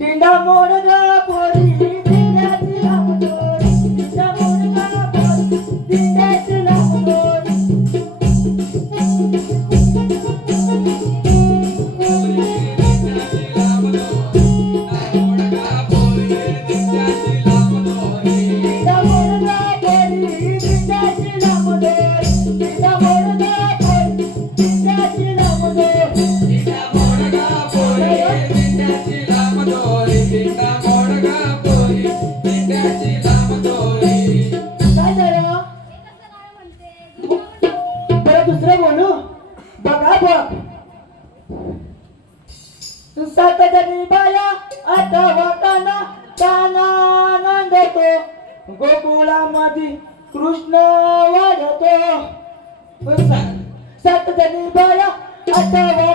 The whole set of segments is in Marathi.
दिंडा पोरी दिंड्याची लांबडोरी दिंडा पोरी दुसरं बोलू? बघा बघ. सात जणी बाया आठवा काना काना नांदतो. गोकुळामध्ये कृष्ण वाढतो. सात जणी बाया आता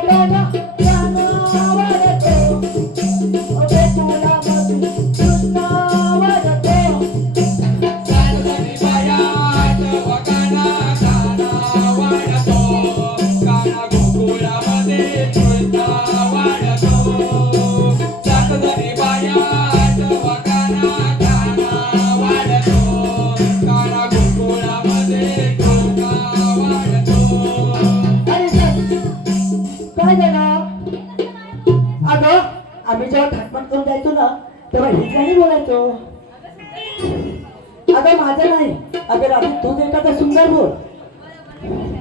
आम्ही जेव्हा ठाकमाट करून जायचो ना तेव्हा ही बोलायचो अगं माझं नाही. अगं रात्री तूच एखादा सुंदर बोल.